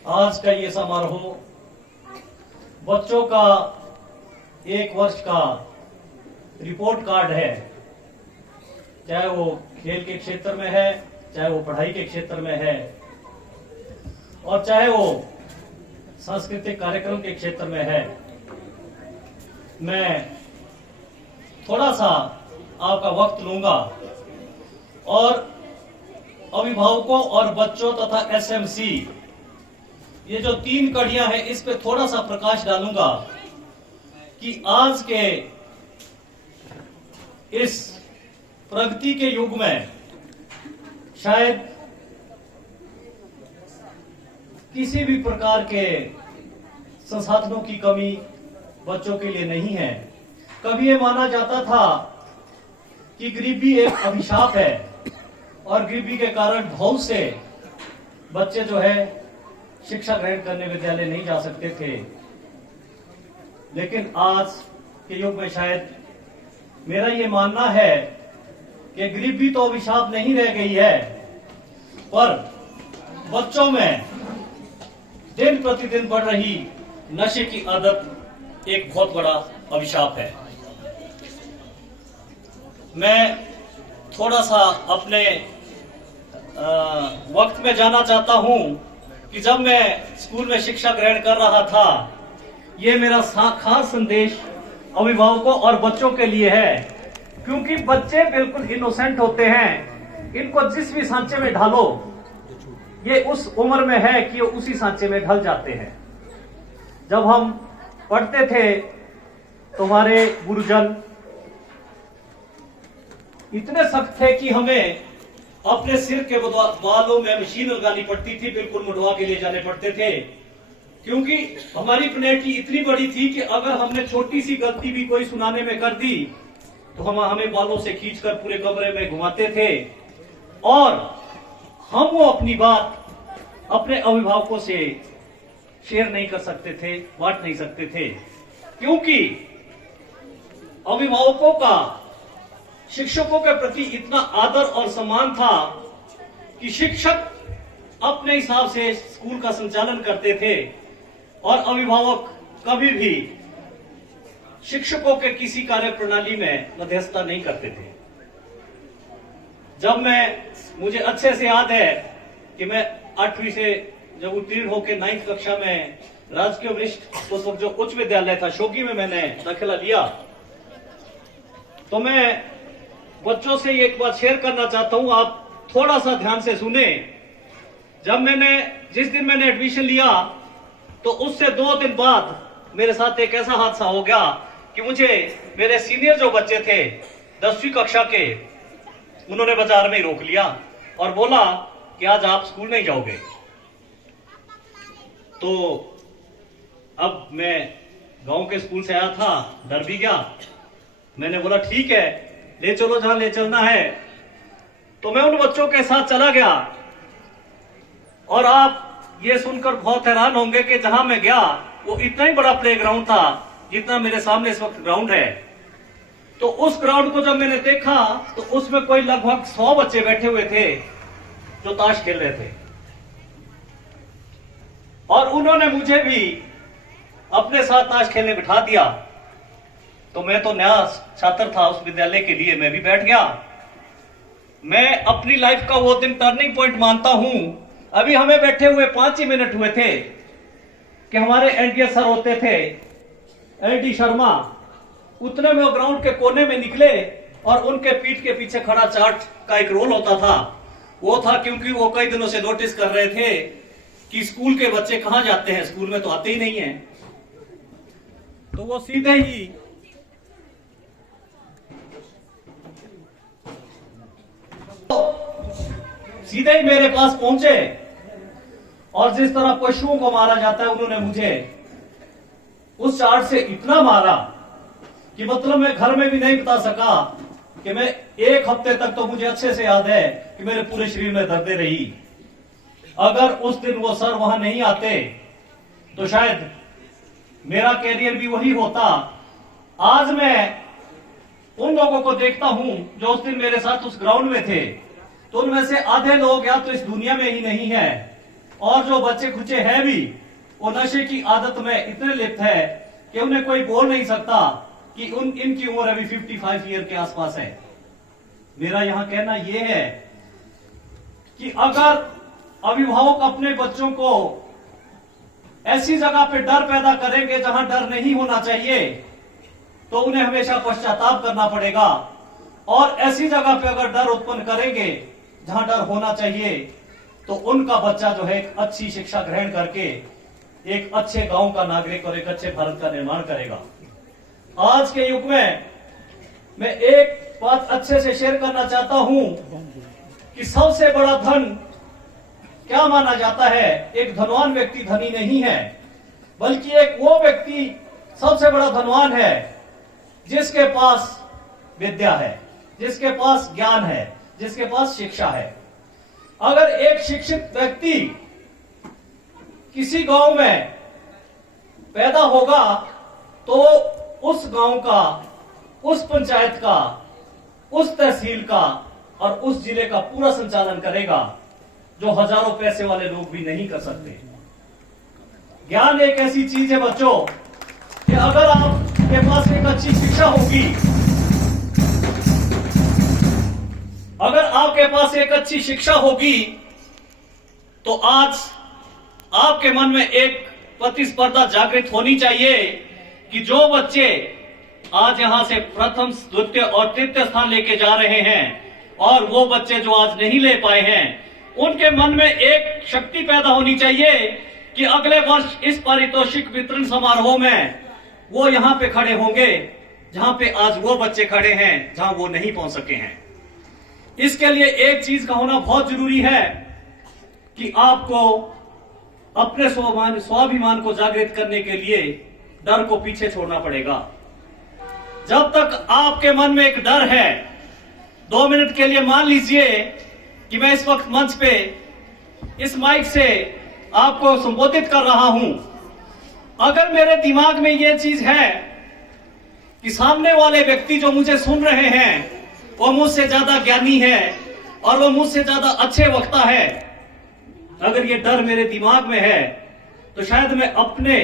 आज का ये समारोह बच्चों का 1 वर्ष का रिपोर्ट कार्ड है, चाहे वो खेल के क्षेत्र में है, चाहे वो पढ़ाई के क्षेत्र में है और चाहे वो सांस्कृतिक कार्यक्रम के क्षेत्र में है। मैं थोड़ा सा आपका वक्त लूंगा और अभिभावकों और बच्चों तथा एसएमसी, ये जो 3 कड़ियां हैं, इस पे थोड़ा सा प्रकाश डालूंगा कि आज के इस प्रगति के युग में शायद किसी भी प्रकार के संसाधनों की कमी बच्चों के लिए नहीं है। कभी ये माना जाता था कि गरीबी एक अभिशाप है और गरीबी के कारण बहुत से बच्चे जो है शिक्षा ग्रहण करने विद्यालय नहीं जा सकते थे, लेकिन आज के युग में शायद मेरा ये मानना है कि गरीबी तो अभिशाप नहीं रह गई है, पर बच्चों में दिन प्रतिदिन बढ़ रही नशे की आदत एक बहुत बड़ा अभिशाप है। मैं थोड़ा सा अपने वक्त में जाना चाहता हूं कि जब मैं स्कूल में शिक्षा ग्रहण कर रहा था, ये मेरा खास संदेश अभिभावकों और बच्चों के लिए है, क्योंकि बच्चे बिल्कुल इनोसेंट होते हैं। इनको जिस भी सांचे में ढालो, ये उस उम्र में है कि उसी सांचे में ढल जाते हैं। जब हम पढ़ते थे तो हमारे गुरुजन इतने सख्त थे कि हमें अपने सिर के बालों में मशीन लगानी पड़ती थी, बिल्कुल मुड़वा के ले जाने पड़ते थे, क्योंकि हमारी पेनल्टी इतनी बड़ी थी कि अगर हमने छोटी सी गलती भी कोई सुनाने में कर दी तो हमें बालों से खींचकर पूरे कमरे में घुमाते थे और हम वो अपनी बात अपने अभिभावकों से शेयर नहीं कर सकते थे, बांट नहीं सकते थे, क्योंकि अभिभावकों का शिक्षकों के प्रति इतना आदर और सम्मान था कि शिक्षक अपने हिसाब से स्कूल का संचालन करते थे और अभिभावक कभी भी शिक्षकों के किसी कार्य प्रणाली में मध्यस्थता नहीं करते थे। जब मुझे अच्छे से याद है कि मैं 8वीं से जब उत्तीर्ण होकर 9th कक्षा में राजकीय वरिष्ठ उस वक्त जो उच्च विद्यालय था शोकी में मैंने दाखिला लिया, तो मैं बच्चों से एक बात शेयर करना चाहता हूं, आप थोड़ा सा ध्यान से सुने। जिस दिन मैंने एडमिशन लिया तो उससे 2 दिन बाद मेरे साथ एक ऐसा हादसा हो गया कि मुझे मेरे सीनियर जो बच्चे थे 10वीं कक्षा के, उन्होंने बाजार में ही रोक लिया और बोला कि आज आप स्कूल नहीं जाओगे। तो अब मैं गांव के स्कूल से आया था, डर भी गया। मैंने बोला ठीक है, ले चलो जहां ले चलना है। तो मैं उन बच्चों के साथ चला गया और आप ये सुनकर बहुत हैरान होंगे कि जहां मैं गया वो इतना ही बड़ा प्लेग्राउंड था जितना मेरे सामने इस वक्त ग्राउंड है। तो उस ग्राउंड को जब मैंने देखा तो उसमें कोई लगभग 100 बच्चे बैठे हुए थे जो ताश खेल रहे थे और उन्होंने मुझे भी अपने साथ ताश खेलने बिठा दिया। तो मैं तो नया छात्र था उस विद्यालय के लिए, मैं भी बैठ गया। मैं अपनी लाइफ का वो दिन टर्निंग पॉइंट मानता हूं। अभी हमें बैठे हुए 5 ही मिनट हुए थे कि हमारे एनडीए सर होते थे एलडी शर्मा, उतने में वो ग्राउंड के कोने में निकले और उनके पीठ के पीछे खड़ा चार्ट का एक रोल होता था। वो था क्योंकि वो कई दिनों से नोटिस कर रहे थे कि स्कूल के बच्चे कहां जाते हैं, स्कूल में तो आते ही नहीं है। तो वो सीधे ही मेरे पास पहुंचे और जिस तरह पशुओं को मारा जाता है उन्होंने मुझे उस चार्ट से इतना मारा कि मतलब मैं घर में भी नहीं बता सका कि मैं 1 हफ्ते तक, तो मुझे अच्छे से याद है कि मेरे पूरे शरीर में दर्दें रही। अगर उस दिन वो सर वहां नहीं आते तो शायद मेरा कैरियर भी वही होता। आज मैं उन लोगों को देखता हूं जो उस दिन मेरे साथ उस ग्राउंड में थे, तो उनमें से आधे लोग या तो इस दुनिया में ही नहीं है और जो बच्चे खुचे हैं भी, वो नशे की आदत में इतने लिप्त है कि उन्हें कोई बोल नहीं सकता कि इनकी उम्र अभी 55 ईयर के आसपास है। मेरा यहां कहना यह है कि अगर अभिभावक अपने बच्चों को ऐसी जगह पे डर पैदा करेंगे जहां डर नहीं होना चाहिए, तो उन्हें हमेशा पश्चाताप करना पड़ेगा। और ऐसी जगह पे अगर डर उत्पन्न करेंगे जहां डर होना चाहिए, तो उनका बच्चा जो है एक अच्छी शिक्षा ग्रहण करके एक अच्छे गांव का नागरिक और एक अच्छे भारत का निर्माण करेगा। आज के युग में मैं एक बात अच्छे से शेयर करना चाहता हूं कि सबसे बड़ा धन क्या माना जाता है। एक धनवान व्यक्ति धनी नहीं है, बल्कि एक वो व्यक्ति सबसे बड़ा धनवान है जिसके पास विद्या है, जिसके पास ज्ञान है, जिसके पास शिक्षा है। अगर एक शिक्षित व्यक्ति किसी गांव में पैदा होगा, तो उस गांव का, उस पंचायत का, उस तहसील का और उस जिले का पूरा संचालन करेगा, जो हजारों पैसे वाले लोग भी नहीं कर सकते। ज्ञान एक ऐसी चीज है बच्चों कि अगर आपके पास एक अच्छी शिक्षा होगी, अगर आपके पास एक अच्छी शिक्षा होगी, तो आज आपके मन में एक प्रतिस्पर्धा जागृत होनी चाहिए कि जो बच्चे आज यहां से प्रथम, द्वितीय और तृतीय स्थान लेके जा रहे हैं और वो बच्चे जो आज नहीं ले पाए हैं, उनके मन में एक शक्ति पैदा होनी चाहिए कि अगले वर्ष इस पारितोषिक वितरण समारोह में वो यहां पे खड़े होंगे जहां पे आज वो बच्चे खड़े हैं, जहां वो नहीं पहुंच सके हैं। इसके लिए एक चीज का होना बहुत जरूरी है कि आपको अपने स्वाभिमान को जागृत करने के लिए डर को पीछे छोड़ना पड़ेगा। जब तक आपके मन में एक डर है, 2 मिनट के लिए मान लीजिए कि मैं इस वक्त मंच पे इस माइक से आपको संबोधित कर रहा हूं। अगर मेरे दिमाग में यह चीज है कि सामने वाले व्यक्ति जो मुझे सुन रहे हैं वो मुझसे ज्यादा ज्ञानी है और वो मुझसे ज्यादा अच्छे वक्ता है, अगर ये डर मेरे दिमाग में है, तो शायद मैं अपने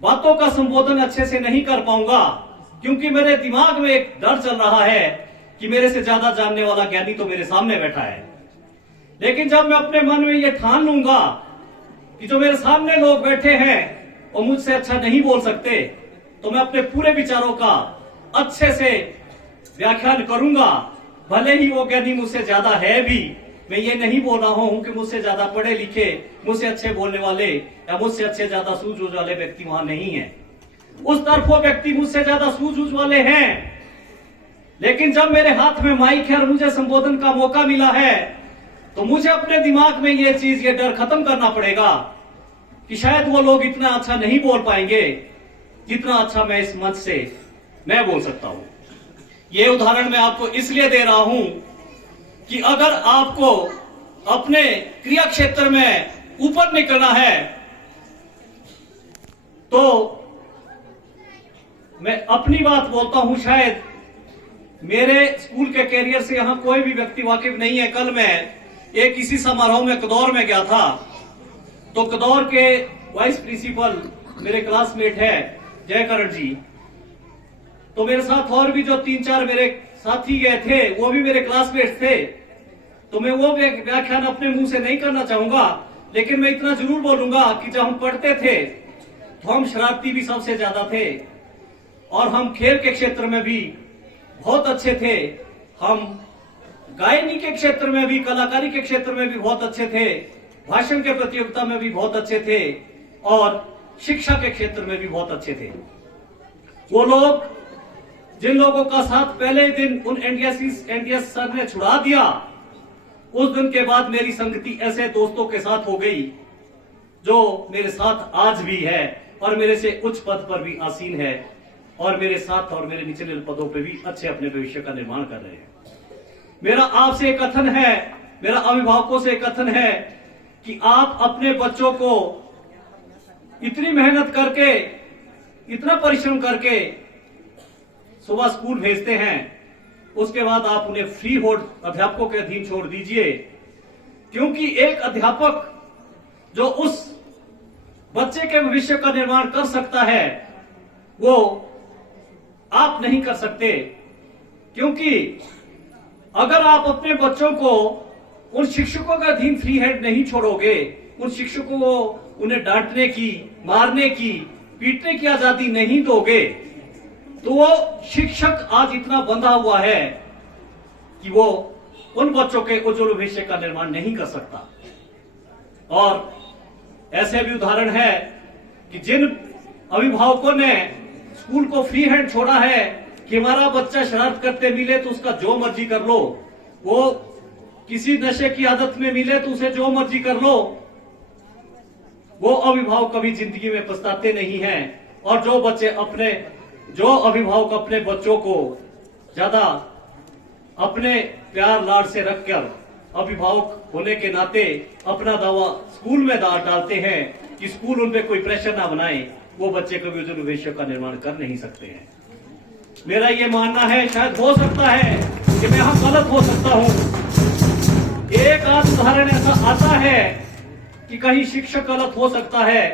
बातों का संबोधन अच्छे से नहीं कर पाऊंगा, क्योंकि मेरे दिमाग में एक डर चल रहा है कि मेरे से ज्यादा जानने वाला ज्ञानी तो मेरे सामने बैठा है। लेकिन जब मैं अपने मन में ये ठान लूंगा कि जो मेरे सामने लोग बैठे हैं वो मुझसे अच्छा नहीं बोल सकते, तो मैं अपने पूरे विचारों का अच्छे से व्याख्यान करूंगा। भले ही वो ज्ञानी मुझसे ज्यादा है भी, मैं ये नहीं बोल रहा हूं कि मुझसे ज्यादा पढ़े लिखे, मुझसे अच्छे बोलने वाले या मुझसे अच्छे ज्यादा सूझबूझ वाले व्यक्ति वहां नहीं है। उस तरफ वो व्यक्ति मुझसे ज्यादा सूझबूझ वाले हैं, लेकिन जब मेरे हाथ में माइक है और मुझे संबोधन का मौका मिला है, तो मुझे अपने दिमाग में ये चीज, ये डर खत्म करना पड़ेगा कि शायद वो लोग इतना अच्छा नहीं बोल पाएंगे जितना अच्छा मैं इस मंच से मैं बोल सकता हूं। ये उदाहरण मैं आपको इसलिए दे रहा हूं कि अगर आपको अपने क्रिया क्षेत्र में ऊपर निकलना है, तो मैं अपनी बात बोलता हूं, शायद मेरे स्कूल के कैरियर से यहां कोई भी व्यक्ति वाकिफ नहीं है। कल मैं एक किसी समारोह में कदौर में गया था, तो कदौर के वाइस प्रिंसिपल मेरे क्लासमेट है जयकरण जी, तो मेरे साथ और भी जो 3-4 मेरे साथी गए थे वो भी मेरे क्लासमेट थे। तो मैं वो व्याख्यान अपने मुंह से नहीं करना चाहूंगा, लेकिन मैं इतना जरूर बोलूंगा कि जब हम पढ़ते थे तो हम शरारती भी सबसे ज्यादा थे और हम खेल के क्षेत्र में भी बहुत अच्छे थे, हम गायनी के क्षेत्र में भी, कलाकारी के क्षेत्र में भी बहुत अच्छे थे, भाषण के प्रतियोगिता में भी बहुत अच्छे थे और शिक्षा के क्षेत्र में भी बहुत अच्छे थे। वो लोग जिन लोगों का साथ पहले दिन उन एनडीएस सर ने छुड़ा दिया, उस दिन के बाद मेरी संगति ऐसे दोस्तों के साथ हो गई जो मेरे साथ आज भी है और मेरे से उच्च पद पर भी आसीन है और मेरे साथ और मेरे निचले पदों पे भी अच्छे अपने भविष्य का निर्माण कर रहे हैं। मेरा आपसे एक कथन है, मेरा अभिभावकों से एक कथन है कि आप अपने बच्चों को इतनी मेहनत करके, इतना परिश्रम करके सुबह स्कूल भेजते हैं, उसके बाद आप उन्हें फ्री होल्ड अध्यापकों के अधीन छोड़ दीजिए, क्योंकि एक अध्यापक जो उस बच्चे के भविष्य का निर्माण कर सकता है वो आप नहीं कर सकते। क्योंकि अगर आप अपने बच्चों को उन शिक्षकों का अधीन फ्री हैंड नहीं छोड़ोगे, उन शिक्षकों को उन्हें डांटने की, मारने की, पीटने की आजादी नहीं दोगे, तो वो शिक्षक आज इतना बंधा हुआ है कि वो उन बच्चों के उज्जवल भविष्य का निर्माण नहीं कर सकता। और ऐसे भी उदाहरण है कि जिन अभिभावकों ने स्कूल को फ्री हैंड छोड़ा है कि हमारा बच्चा शरारत करते मिले तो उसका जो मर्जी कर लो, वो किसी नशे की आदत में मिले तो उसे जो मर्जी कर लो, वो अभिभावक कभी जिंदगी में पछताते नहीं हैं। और जो अभिभावक अपने बच्चों को ज्यादा अपने प्यार लाड से रखकर अभिभावक होने के नाते अपना दावा स्कूल में डालते हैं कि स्कूल उन पे कोई प्रेशर ना बनाए, वो बच्चे कभी उज्जवल भविष्य का निर्माण कर नहीं सकते हैं। मेरा ये मानना है, शायद हो सकता है कि मैं यहां गलत हो सकता हूं, एक आध उदाहरण ऐसा आता है कि कहीं शिक्षक गलत हो सकता है,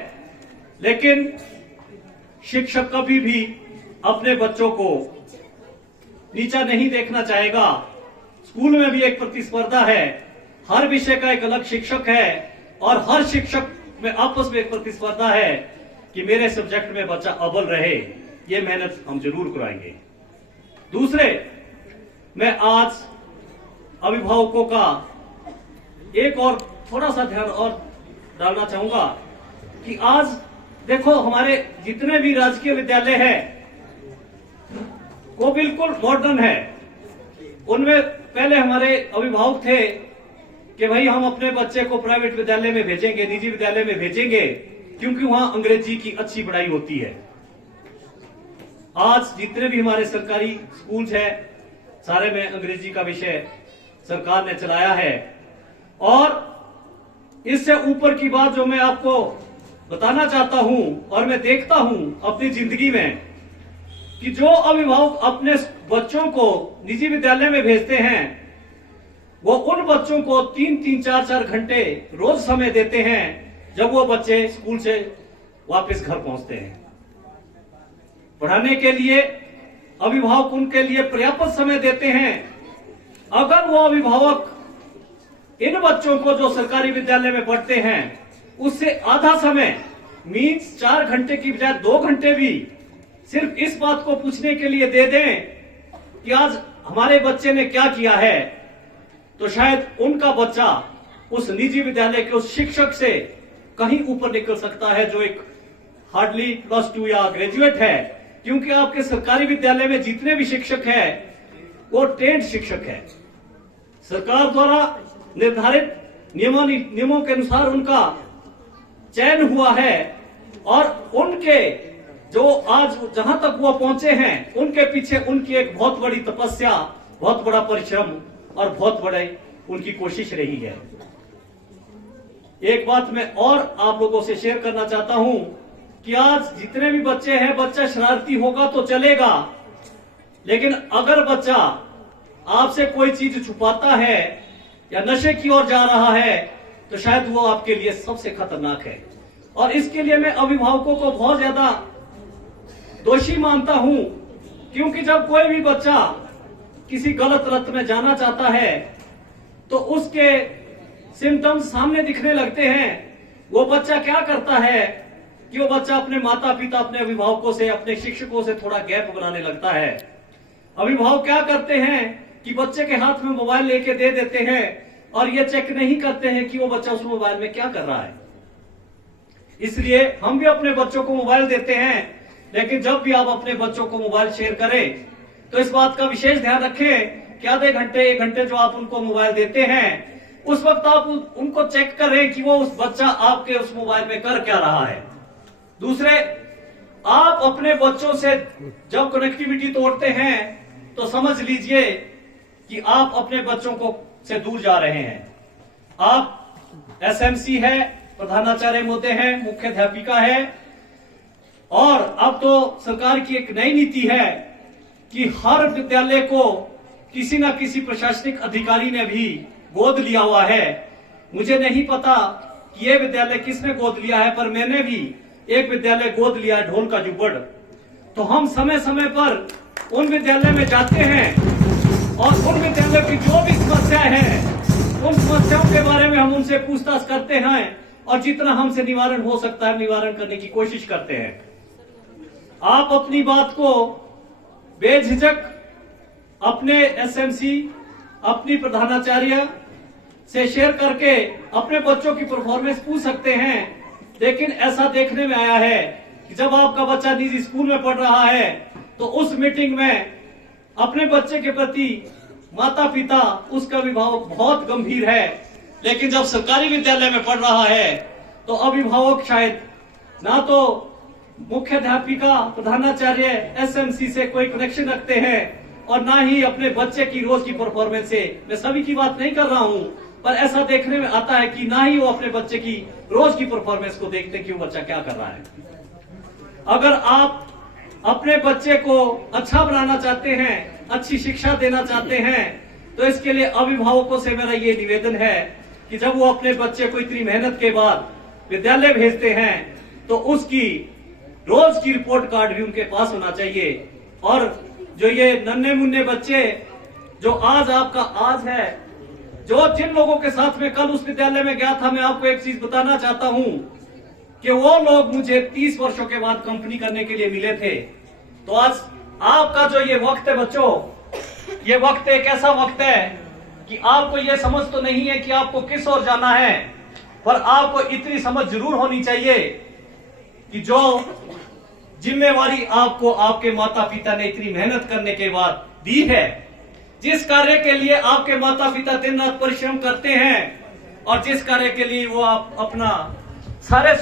लेकिन शिक्षक कभी भी अपने बच्चों को नीचा नहीं देखना चाहेगा। स्कूल में भी एक प्रतिस्पर्धा है, हर विषय का एक अलग शिक्षक है और हर शिक्षक में आपस में एक प्रतिस्पर्धा है कि मेरे सब्जेक्ट में बच्चा अव्वल रहे। ये मेहनत हम जरूर कराएंगे। दूसरे, मैं आज अभिभावकों का एक और थोड़ा सा ध्यान और डालना चाहूंगा कि आज देखो हमारे जितने भी राजकीय विद्यालय हैं वो बिल्कुल मॉडर्न है। उनमें पहले हमारे अभिभावक थे कि भाई हम अपने बच्चे को प्राइवेट विद्यालय में भेजेंगे, निजी विद्यालय में भेजेंगे, क्योंकि वहां अंग्रेजी की अच्छी पढ़ाई होती है। आज जितने भी हमारे सरकारी स्कूल्स हैं सारे में अंग्रेजी का विषय सरकार ने चलाया है। और इससे ऊपर की बात जो मैं आपको बताना चाहता हूं और मैं देखता हूं अपनी जिंदगी में कि जो अभिभावक अपने बच्चों को निजी विद्यालय में भेजते हैं वो उन बच्चों को 3-3, 4-4 घंटे रोज समय देते हैं जब वो बच्चे स्कूल से वापस घर पहुंचते हैं। पढ़ाने के लिए अभिभावक उनके लिए पर्याप्त समय देते हैं। अगर वो अभिभावक इन बच्चों को जो सरकारी विद्यालय में पढ़ते हैं उससे आधा समय मीन्स 4 घंटे की बजाय 2 घंटे भी सिर्फ इस बात को पूछने के लिए दे दें कि आज हमारे बच्चे ने क्या किया है, तो शायद उनका बच्चा उस निजी विद्यालय के उस शिक्षक से कहीं ऊपर निकल सकता है जो एक हार्डली +2 या ग्रेजुएट है। क्योंकि आपके सरकारी विद्यालय में जितने भी शिक्षक हैं वो ट्रेंड शिक्षक है, सरकार द्वारा निर्धारित नियमों के अनुसार उनका चयन हुआ है। और उनके जो आज जहां तक वो पहुंचे हैं उनके पीछे उनकी एक बहुत बड़ी तपस्या, बहुत बड़ा परिश्रम और बहुत बड़ी उनकी कोशिश रही है। एक बात मैं और आप लोगों से शेयर करना चाहता हूं कि आज जितने भी बच्चे हैं, बच्चा शरारती होगा तो चलेगा, लेकिन अगर बच्चा आपसे कोई चीज छुपाता है या नशे की ओर जा रहा है तो शायद वो आपके लिए सबसे खतरनाक है। और इसके लिए मैं अभिभावकों को बहुत ज्यादा दोषी मानता हूं, क्योंकि जब कोई भी बच्चा किसी गलत लत में जाना चाहता है तो उसके सिम्टम्स सामने दिखने लगते हैं। वो बच्चा क्या करता है कि वो बच्चा अपने माता पिता, अपने अभिभावकों से, अपने शिक्षकों से थोड़ा गैप बनाने लगता है। अभिभावक क्या करते हैं कि बच्चे के हाथ में मोबाइल लेके दे देते हैं और ये चेक नहीं करते हैं कि वो बच्चा उस मोबाइल में क्या कर रहा है। इसलिए हम भी अपने बच्चों को मोबाइल देते हैं, लेकिन जब भी आप अपने बच्चों को मोबाइल शेयर करें तो इस बात का विशेष ध्यान रखें कि आधे घंटे 1 घंटे जो आप उनको मोबाइल देते हैं उस वक्त आप उनको चेक करें कि वो उस बच्चा आपके उस मोबाइल में कर क्या रहा है। दूसरे, आप अपने बच्चों से जब कनेक्टिविटी तोड़ते हैं तो समझ लीजिए कि आप अपने बच्चों को से दूर जा रहे हैं। आप एसएमसी है, प्रधानाचार्य महोदय है, मुख्याध्यापिका है, और अब तो सरकार की एक नई नीति है कि हर विद्यालय को किसी न किसी प्रशासनिक अधिकारी ने भी गोद लिया हुआ है। मुझे नहीं पता कि ये विद्यालय किसने गोद लिया है, पर मैंने भी एक विद्यालय गोद लिया है, ढोल का जुबड़। तो हम समय समय पर उन विद्यालय में जाते हैं और उन विद्यालय की जो भी समस्याएं हैं उन समस्याओं के बारे में हम उनसे पूछताछ करते हैं और जितना हमसे निवारण हो सकता है निवारण करने की कोशिश करते हैं। आप अपनी बात को बेझिझक अपने एसएमसी, अपनी प्रधानाचार्य से शेयर करके अपने बच्चों की परफॉर्मेंस पूछ सकते हैं। लेकिन ऐसा देखने में आया है कि जब आपका बच्चा निजी स्कूल में पढ़ रहा है तो उस मीटिंग में अपने बच्चे के प्रति माता पिता, उसका अभिभावक बहुत गंभीर है, लेकिन जब सरकारी विद्यालय में पढ़ रहा है तो अभिभावक शायद ना तो मुख्याध्यापिका, प्रधानाचार्य, एसएमसी से कोई कनेक्शन रखते हैं और ना ही अपने बच्चे की रोज की परफॉर्मेंस से। मैं सभी की बात नहीं कर रहा हूं, पर ऐसा देखने में आता है कि ना ही वो अपने बच्चे की रोज की परफॉर्मेंस को देखते कि वो बच्चा क्या कर रहा है। अगर आप अपने बच्चे को अच्छा बनाना चाहते हैं, अच्छी शिक्षा देना चाहते हैं, तो इसके लिए अभिभावकों से मेरा ये निवेदन है कि जब वो अपने बच्चे को इतनी मेहनत के बाद विद्यालय भेजते हैं तो उसकी रोज की रिपोर्ट कार्ड भी उनके पास होना चाहिए। और जो ये नन्हे मुन्ने बच्चे जो आज आपका आज है, जो जिन लोगों के साथ में कल उस विद्यालय में गया था, मैं आपको एक चीज बताना चाहता हूं कि वो लोग मुझे 30 वर्षों के बाद कंपनी करने के लिए मिले थे। तो आज आपका जो ये वक्त है बच्चों, ये वक्त एक ऐसा वक्त है कि आपको ये समझ तो नहीं है कि आपको किस ओर जाना है, पर आपको इतनी समझ जरूर होनी चाहिए कि जो जिम्मेवारी आपको आपके माता पिता ने इतनी मेहनत करने के बाद दी है, जिस कार्य के लिए आपके माता पिता दिन रात परिश्रम करते हैं और जिस कार्य के लिए वो आप अपना सारे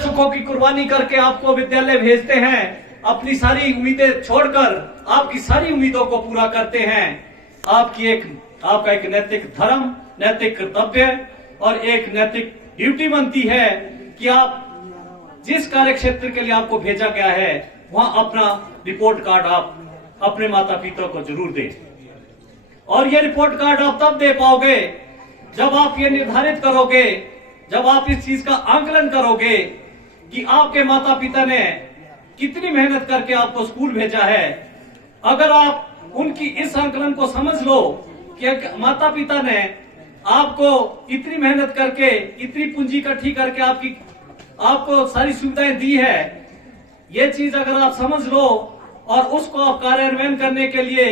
सुखों की कुर्बानी करके आपको विद्यालय भेजते हैं, अपनी सारी उम्मीदें छोड़कर आपकी सारी उम्मीदों को पूरा करते हैं। आपका एक नैतिक धर्म, नैतिक कर्तव्य और एक नैतिक ड्यूटी बनती है कि आप जिस कार्य क्षेत्र के लिए आपको भेजा गया है वहां अपना रिपोर्ट कार्ड आप अपने माता पिता को जरूर दें। और ये रिपोर्ट कार्ड आप तब दे पाओगे जब आप ये निर्धारित करोगे, जब आप इस चीज का आंकलन करोगे कि आपके माता पिता ने कितनी मेहनत करके आपको स्कूल भेजा है। अगर आप उनकी इस आंकलन को समझ लो कि माता पिता ने आपको इतनी मेहनत करके, इतनी पूंजी इकट्ठी करके आपको सारी सुविधाएं दी है, ये चीज अगर आप समझ लो और उसको आप कार्यान्वयन करने के लिए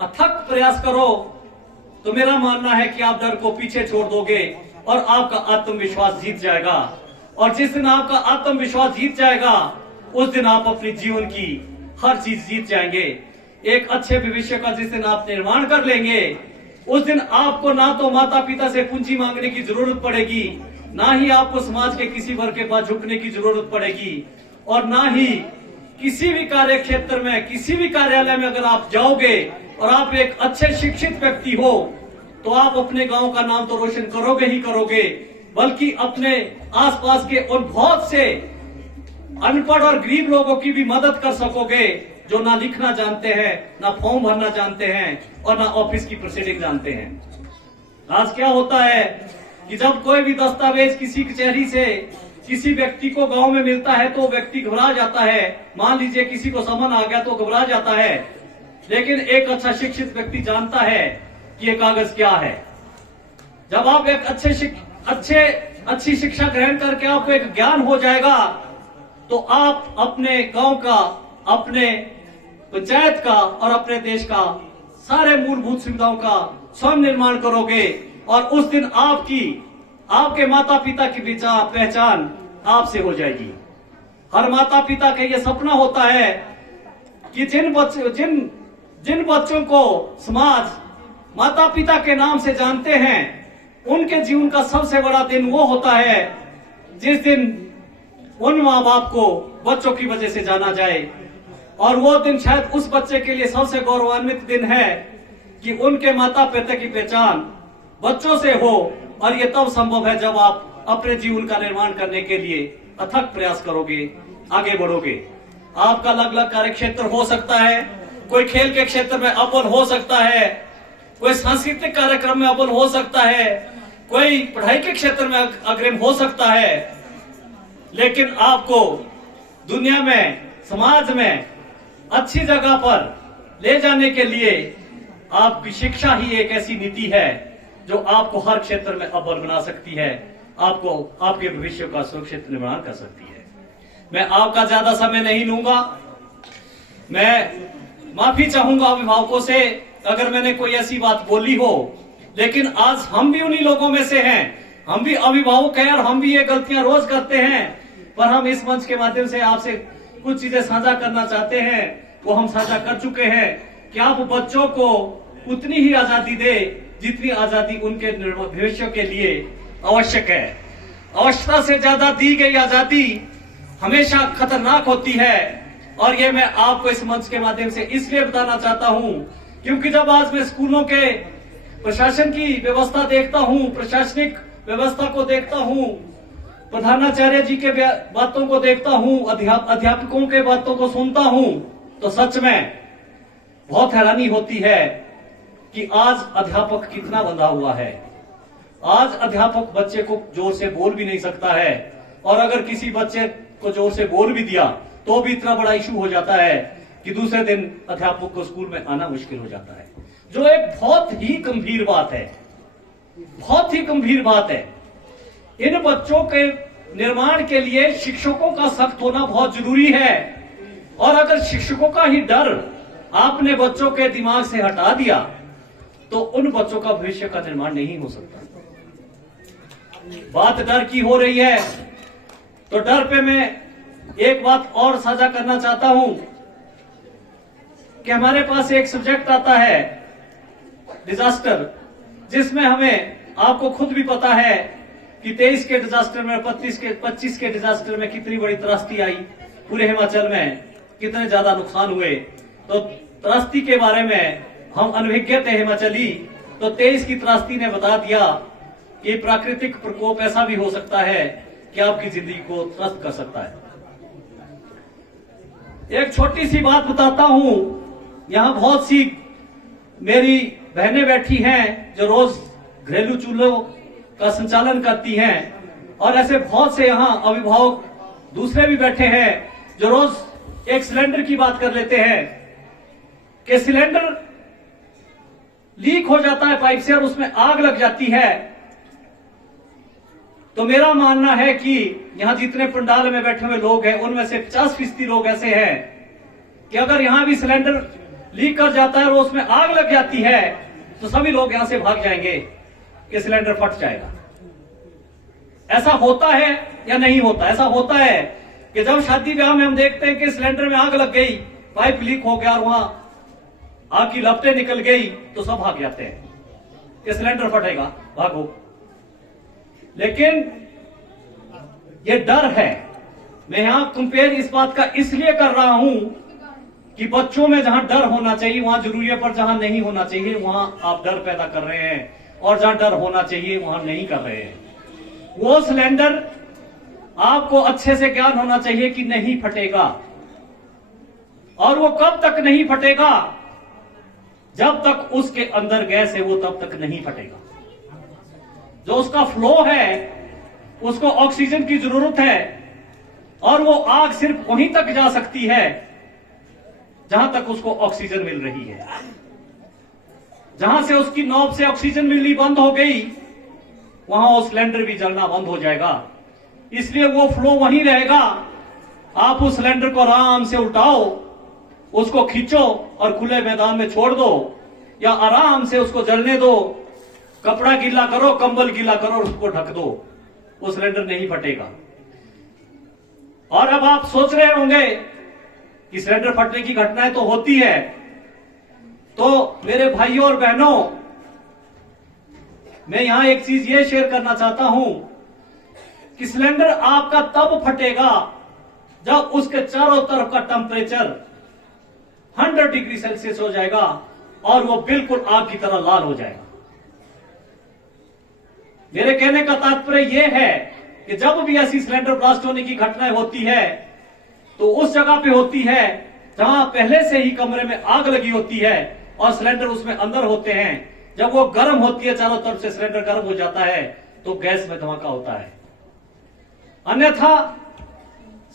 अथक प्रयास करो, तो मेरा मानना है कि आप डर को पीछे छोड़ दोगे और आपका आत्मविश्वास जीत जाएगा। और जिस दिन आपका आत्मविश्वास जीत जाएगा उस दिन आप अपने जीवन की हर चीज जीत जाएंगे। एक अच्छे भविष्य का जिस दिन आप निर्माण कर लेंगे उस दिन आपको ना तो माता पिता से पूंजी मांगने की जरूरत पड़ेगी, ना ही आपको समाज के किसी वर्ग के पास झुकने की जरूरत पड़ेगी, और ना ही किसी भी कार्य क्षेत्र में, किसी भी कार्यालय में अगर आप जाओगे और आप एक अच्छे शिक्षित व्यक्ति हो तो आप अपने गांव का नाम तो रोशन करोगे ही करोगे, बल्कि अपने आसपास के और बहुत से अनपढ़ और गरीब लोगों की भी मदद कर सकोगे जो ना लिखना जानते हैं, ना फॉर्म भरना जानते हैं और ना ऑफिस की प्रोसीडिंग जानते हैं। आज क्या होता है कि जब कोई भी दस्तावेज किसी कचहरी से किसी व्यक्ति को गांव में मिलता है तो व्यक्ति घबरा जाता है। मान लीजिए किसी को समन आ गया तो घबरा जाता है, लेकिन एक अच्छा शिक्षित व्यक्ति जानता है कि ये कागज क्या है। जब आप एक अच्छी शिक्षा ग्रहण करके आपको एक ज्ञान हो जाएगा तो आप अपने गांव का, अपने पंचायत का और अपने देश का सारे मूलभूत सुविधाओं का स्वयं निर्माण करोगे और उस दिन आपके माता पिता की पहचान आपसे हो जाएगी। हर माता पिता का यह सपना होता है कि जिन बच्चों को समाज माता पिता के नाम से जानते हैं उनके जीवन का सबसे बड़ा दिन वो होता है जिस दिन उन माँ बाप को बच्चों की वजह से जाना जाए। और वो दिन शायद उस बच्चे के लिए सबसे गौरवान्वित दिन है कि उनके माता पिता की पहचान बच्चों से हो, और ये तब संभव है जब आप अपने जीवन का निर्माण करने के लिए अथक प्रयास करोगे, आगे बढ़ोगे। आपका अलग अलग कार्य क्षेत्र हो सकता है, कोई खेल के क्षेत्र में अव्वल हो सकता है, कोई सांस्कृतिक कार्यक्रम में अव्वल हो सकता है, कोई पढ़ाई के क्षेत्र में अग्रिम हो सकता है, लेकिन आपको दुनिया में, समाज में अच्छी जगह पर ले जाने के लिए आपकी शिक्षा ही एक ऐसी नीति है जो आपको हर क्षेत्र में अव्वल बना सकती है, आपको आपके भविष्य का सुरक्षित निर्माण कर सकती है। मैं आपका ज्यादा समय नहीं लूंगा। मैं माफी चाहूंगा अभिभावकों से अगर मैंने कोई ऐसी बात बोली हो, लेकिन आज हम भी उन्हीं लोगों में से हैं, हम भी अभिभावक हैं और हम भी ये गलतियां रोज करते हैं। पर हम इस मंच के माध्यम से आपसे कुछ चीजें साझा करना चाहते हैं, वो हम साझा कर चुके हैं कि आप बच्चों को उतनी ही आजादी दे जितनी आजादी उनके भविष्य के लिए आवश्यक है। आवश्यकता से ज्यादा दी गई आजादी हमेशा खतरनाक होती है, और ये मैं आपको इस मंच के माध्यम से इसलिए बताना चाहता हूं क्योंकि जब आज मैं स्कूलों के प्रशासन की व्यवस्था देखता हूं, प्रशासनिक व्यवस्था को देखता हूं, प्रधानाचार्य जी के बातों को देखता हूं, अध्यापकों के बातों को सुनता हूं, तो सच में बहुत हैरानी होती है कि आज अध्यापक कितना बंधा हुआ है। आज अध्यापक बच्चे को जोर से बोल भी नहीं सकता है, और अगर किसी बच्चे को जोर से बोल भी दिया तो भी इतना बड़ा इशू हो जाता है कि दूसरे दिन अध्यापक को स्कूल में आना मुश्किल हो जाता है, जो एक बहुत ही गंभीर बात है, बहुत ही गंभीर बात है। इन बच्चों के निर्माण के लिए शिक्षकों का सख्त होना बहुत जरूरी है, और अगर शिक्षकों का ही डर आपने बच्चों के दिमाग से हटा दिया तो उन बच्चों का भविष्य का निर्माण नहीं हो सकता। बात डर की हो रही है तो डर पे मैं एक बात और साझा करना चाहता हूं कि हमारे पास एक सब्जेक्ट आता है डिजास्टर, जिसमें हमें, आपको खुद भी पता है कि 23 के डिजास्टर में, 25 के डिजास्टर में कितनी बड़ी त्रासदी आई, पूरे हिमाचल में कितने ज्यादा नुकसान हुए। तो त्रासदी के बारे में हम अनभिज्ञ थे हिमाचली, तो 23 की त्रासदी ने बता दिया कि प्राकृतिक प्रकोप ऐसा भी हो सकता है कि आपकी जिंदगी को त्रस्त कर सकता है। एक छोटी सी बात बताता हूं, यहां बहुत सी मेरी बहनें बैठी हैं जो रोज घरेलू चूल्हों का संचालन करती हैं, और ऐसे बहुत से यहां अभिभावक दूसरे भी बैठे हैं जो रोज एक सिलेंडर की बात कर लेते हैं कि सिलेंडर लीक हो जाता है पाइप से और उसमें आग लग जाती है। तो मेरा मानना है कि यहां जितने पंडाल में बैठे हुए लोग हैं उनमें से 50% लोग ऐसे हैं कि अगर यहां भी सिलेंडर लीक कर जाता है और उसमें आग लग जाती है तो सभी लोग यहां से भाग जाएंगे कि सिलेंडर फट जाएगा। ऐसा होता है या नहीं होता? ऐसा होता है कि जब शादी ब्याह में हम देखते हैं कि सिलेंडर में आग लग गई, पाइप लीक हो गया और वहां आग की लपटें निकल गई, तो सब भाग जाते हैं कि सिलेंडर फटेगा, भागो। लेकिन ये डर है। मैं यहां कंपेयर इस बात का इसलिए कर रहा हूं कि बच्चों में जहां डर होना चाहिए वहां जरूरी है, पर जहां नहीं होना चाहिए वहां आप डर पैदा कर रहे हैं, और जहां डर होना चाहिए वहां नहीं कर रहे हैं। वो सिलेंडर आपको अच्छे से ज्ञान होना चाहिए कि नहीं फटेगा, और वो कब तक नहीं फटेगा? जब तक उसके अंदर गैस है वो तब तक नहीं फटेगा। जो उसका फ्लो है उसको ऑक्सीजन की जरूरत है, और वो आग सिर्फ वहीं तक जा सकती है जहां तक उसको ऑक्सीजन मिल रही है। जहां से उसकी नॉब से ऑक्सीजन मिलनी बंद हो गई वहां वो सिलेंडर भी जलना बंद हो जाएगा। इसलिए वो फ्लो वहीं रहेगा। आप उस सिलेंडर को आराम से उल्टाओ, उसको खींचो और खुले मैदान में छोड़ दो, या आराम से उसको जलने दो, कपड़ा गीला करो, कंबल गीला करो और उसको ढक दो, वो सिलेंडर नहीं फटेगा। और अब आप सोच रहे होंगे कि सिलेंडर फटने की घटनाएं तो होती है, तो मेरे भाइयों और बहनों, मैं यहां एक चीज ये शेयर करना चाहता हूं कि सिलेंडर आपका तब फटेगा जब उसके चारों तरफ का टेम्परेचर 100 डिग्री सेल्सियस हो जाएगा और वो बिल्कुल आग की तरह लाल हो जाएगा। मेरे कहने का तात्पर्य यह है कि जब भी ऐसी सिलेंडर ब्लास्ट होने की घटनाएं होती है तो उस जगह पे होती है जहां पहले से ही कमरे में आग लगी होती है और सिलेंडर उसमें अंदर होते हैं। जब वो गर्म होती है, चारों तरफ से सिलेंडर गर्म हो जाता है, तो गैस में धमाका होता है। अन्यथा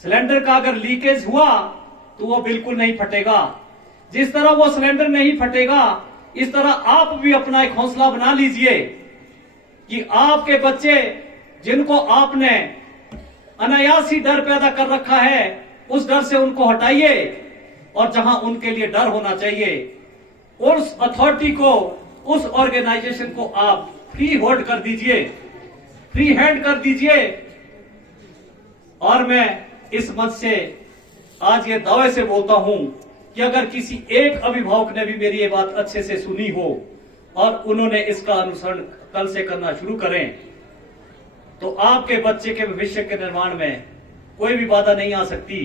सिलेंडर का अगर लीकेज हुआ तो वो बिल्कुल नहीं फटेगा। जिस तरह वो सिलेंडर नहीं फटेगा, इस तरह आप भी अपना एक हौसला बना लीजिए कि आपके बच्चे जिनको आपने अनायासी डर पैदा कर रखा है, उस डर से उनको हटाइए, और जहां उनके लिए डर होना चाहिए, उस अथॉरिटी को, उस ऑर्गेनाइजेशन को आप फ्री होल्ड कर दीजिए, फ्री हैंड कर दीजिए। और मैं इस मंच से आज ये दावे से बोलता हूं कि अगर किसी एक अभिभावक ने भी मेरी ये बात अच्छे से सुनी हो और उन्होंने इसका अनुसरण कल से करना शुरू करें, तो आपके बच्चे के भविष्य के निर्माण में कोई भी बाधा नहीं आ सकती।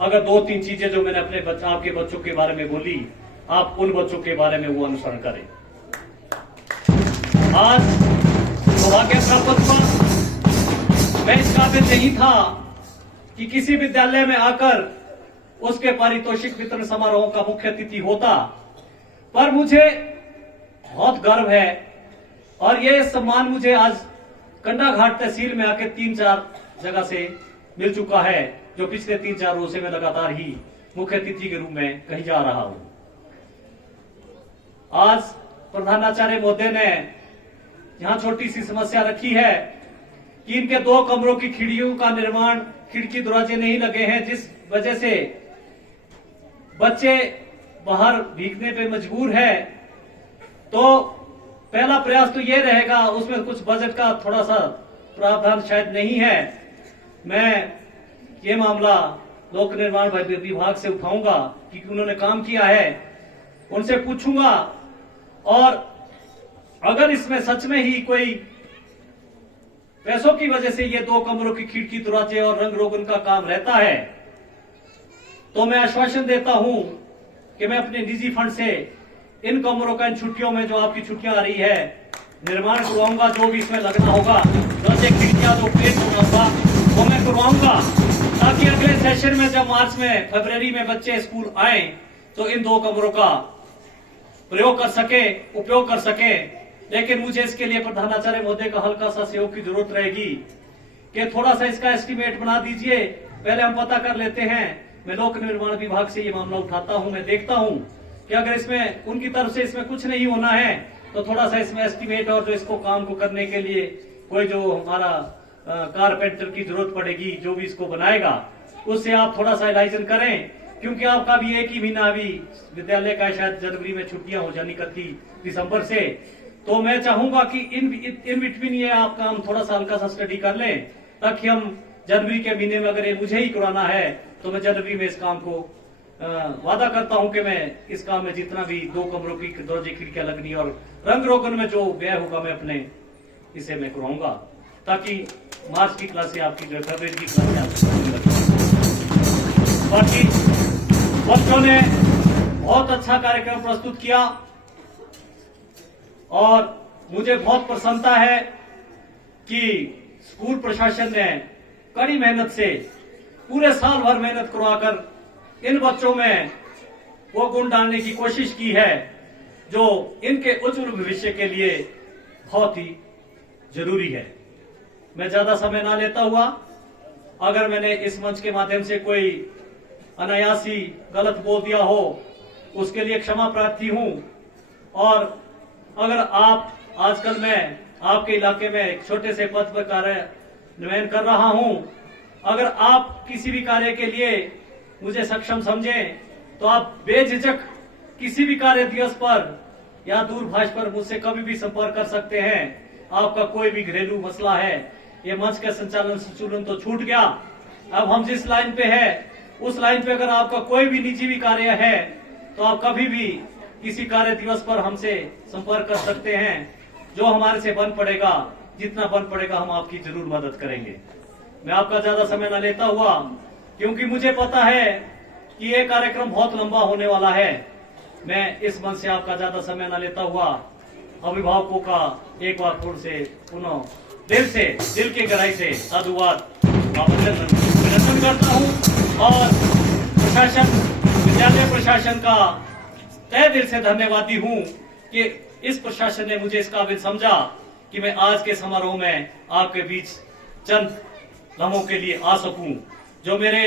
अगर 2-3 चीजें जो मैंने अपने आपके बच्चों के बारे में बोली, आप उन बच्चों के बारे में वो अनुसरण करें। आज सौभाग्य प्राप्त हुआ, मैं इस काबिल नहीं था कि किसी विद्यालय में आकर उसके पारितोषिक वितरण समारोह का मुख्य अतिथि होता, पर मुझे बहुत गर्व है और ये सम्मान मुझे आज कंडाघाट तहसील में आके 3-4 जगह से मिल चुका है, जो पिछले 3-4 रोज से मैं लगातार ही मुख्य अतिथि के रूप में कहीं जा रहा हूं। आज प्रधानाचार्य महोदय ने यहां छोटी सी समस्या रखी है कि इनके 2 कमरों की खिड़कियों का निर्माण, खिड़की दरवाजे नहीं लगे हैं, जिस वजह से बच्चे बाहर भीगने पे मजबूर है। तो पहला प्रयास तो ये रहेगा, उसमें कुछ बजट का थोड़ा सा प्रावधान शायद नहीं है। मैं ये मामला लोक निर्माण विभाग से उठाऊंगा क्योंकि उन्होंने काम किया है, उनसे पूछूंगा, और अगर इसमें सच में ही कोई पैसों की वजह से ये 2 कमरों की खिड़की दरवाजे और रंग रोगन का काम रहता है, तो मैं आश्वासन देता हूं कि मैं अपने निजी फंड से इन कमरों का इन छुट्टियों में, जो आपकी छुट्टियां आ रही है, निर्माण करवाऊंगा। जो भी इसमें लगना होगा, दरवाजे खिड़कियां जो पेंट होगा वो मैं करवाऊंगा, ताकि अगले सेशन में जब मार्च में, फरवरी में बच्चे स्कूल आए तो इन 2 कमरों का प्रयोग कर सके, उपयोग कर सके। लेकिन मुझे इसके लिए प्रधानाचार्य महोदय का हल्का सा सहयोग की जरूरत रहेगी कि थोड़ा सा इसका एस्टिमेट बना दीजिए, पहले हम पता कर लेते हैं। मैं लोक निर्माण विभाग से ये मामला उठाता हूं, मैं देखता हूं कि अगर इसमें उनकी तरफ से इसमें कुछ नहीं होना है, तो थोड़ा सा इसमें एस्टिमेट, और जो इसको काम को करने के लिए कोई जो हमारा कारपेंटर की जरूरत पड़ेगी, जो भी इसको बनाएगा, उससे आप थोड़ा सा इलाइजन करें, क्योंकि आपका भी 1 ही महीना अभी विद्यालय का शायद जनवरी में छुट्टियां हो जानी करती दिसंबर से। तो मैं चाहूंगा कि इन बिटवीन ये आप काम थोड़ा सा हल्का सा स्टडी कर लें, ताकि हम जनवरी के महीने में, अगर ये मुझे ही कराना है, तो मैं जनवरी में इस काम को वादा करता हूं कि मैं इस काम में जितना भी 2 कमरों की दरवाजे खिड़कियां लगनी और रंग रोगन में जो व्यय होगा, मैं अपने इसे मैं करवाऊंगा, ताकि मार्च की क्लासे आपकी जो फरवरी की क्लासे आपकी। बाकी बच्चों ने बहुत अच्छा कार्यक्रम प्रस्तुत किया और मुझे बहुत प्रसन्नता है कि स्कूल प्रशासन ने कड़ी मेहनत से पूरे साल भर मेहनत करवाकर इन बच्चों में वो गुण डालने की कोशिश की है जो इनके उज्जवल भविष्य के लिए बहुत ही जरूरी है। मैं ज्यादा समय ना लेता हुआ, अगर मैंने इस मंच के माध्यम से कोई अनायासी गलत बोल दिया हो, उसके लिए क्षमा प्रार्थी हूं। और अगर आप, आजकल मैं आपके इलाके में एक छोटे से पद पर कार्यान्वयन कर रहा हूं, अगर आप किसी भी कार्य के लिए मुझे सक्षम समझें, तो आप बेझिझक किसी भी कार्य दिवस पर या दूरभाष पर मुझसे कभी भी संपर्क कर सकते हैं। आपका कोई भी घरेलू मसला है, ये मंच का संचालन तो छूट गया, अब हम जिस लाइन पे है उस लाइन पे अगर आपका कोई भी निजी भी कार्य है, तो आप कभी भी किसी कार्य दिवस पर हमसे संपर्क कर सकते हैं। जो हमारे से बन पड़ेगा, जितना बन पड़ेगा, हम आपकी जरूर मदद करेंगे। मैं आपका ज्यादा समय न लेता हुआ, क्योंकि मुझे पता है कि ये कार्यक्रम बहुत लंबा होने वाला है, मैं इस मंच से आपका ज्यादा समय न लेता हुआ अभिभावकों का एक बार फिर से पुनः दिल के गहराई से साधुवाद अभिनंदन करता हूं और विद्यालय प्रशासन का तहे दिल से धन्यवादी हूं कि इस प्रशासन ने मुझे इस काबिल समझा कि मैं आज के समारोह में आपके बीच चंद लम्हों के लिए आ सकूं। जो मेरे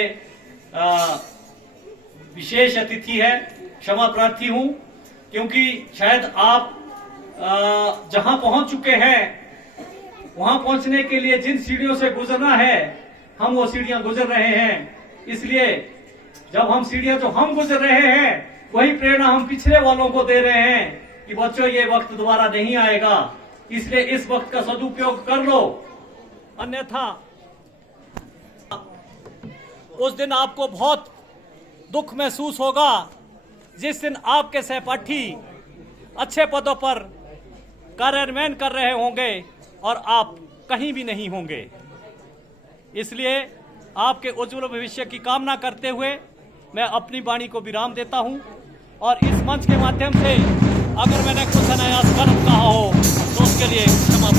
विशेष अतिथि है, क्षमा प्रार्थी हूं, क्योंकि शायद आप जहां पहुंच चुके हैं, वहां पहुंचने के लिए जिन सीढ़ियों से गुजरना है, हम वो सीढ़ियां गुजर रहे हैं। इसलिए जब हम सीढ़ियां जो हम गुजर रहे हैं, वही प्रेरणा हम पिछले वालों को दे रहे हैं कि बच्चों ये वक्त दोबारा नहीं आएगा, इसलिए इस वक्त का सदुपयोग कर लो, अन्यथा उस दिन आपको बहुत दुख महसूस होगा जिस दिन आपके सहपाठी अच्छे पदों पर कार्यान्वयन कर रहे होंगे और आप कहीं भी नहीं होंगे। इसलिए आपके उज्जवल भविष्य की कामना करते हुए मैं अपनी वाणी को विराम देता हूं और इस मंच के माध्यम से अगर मैंने कुछ अनायास गलत कहा हो तो उसके लिए क्षमा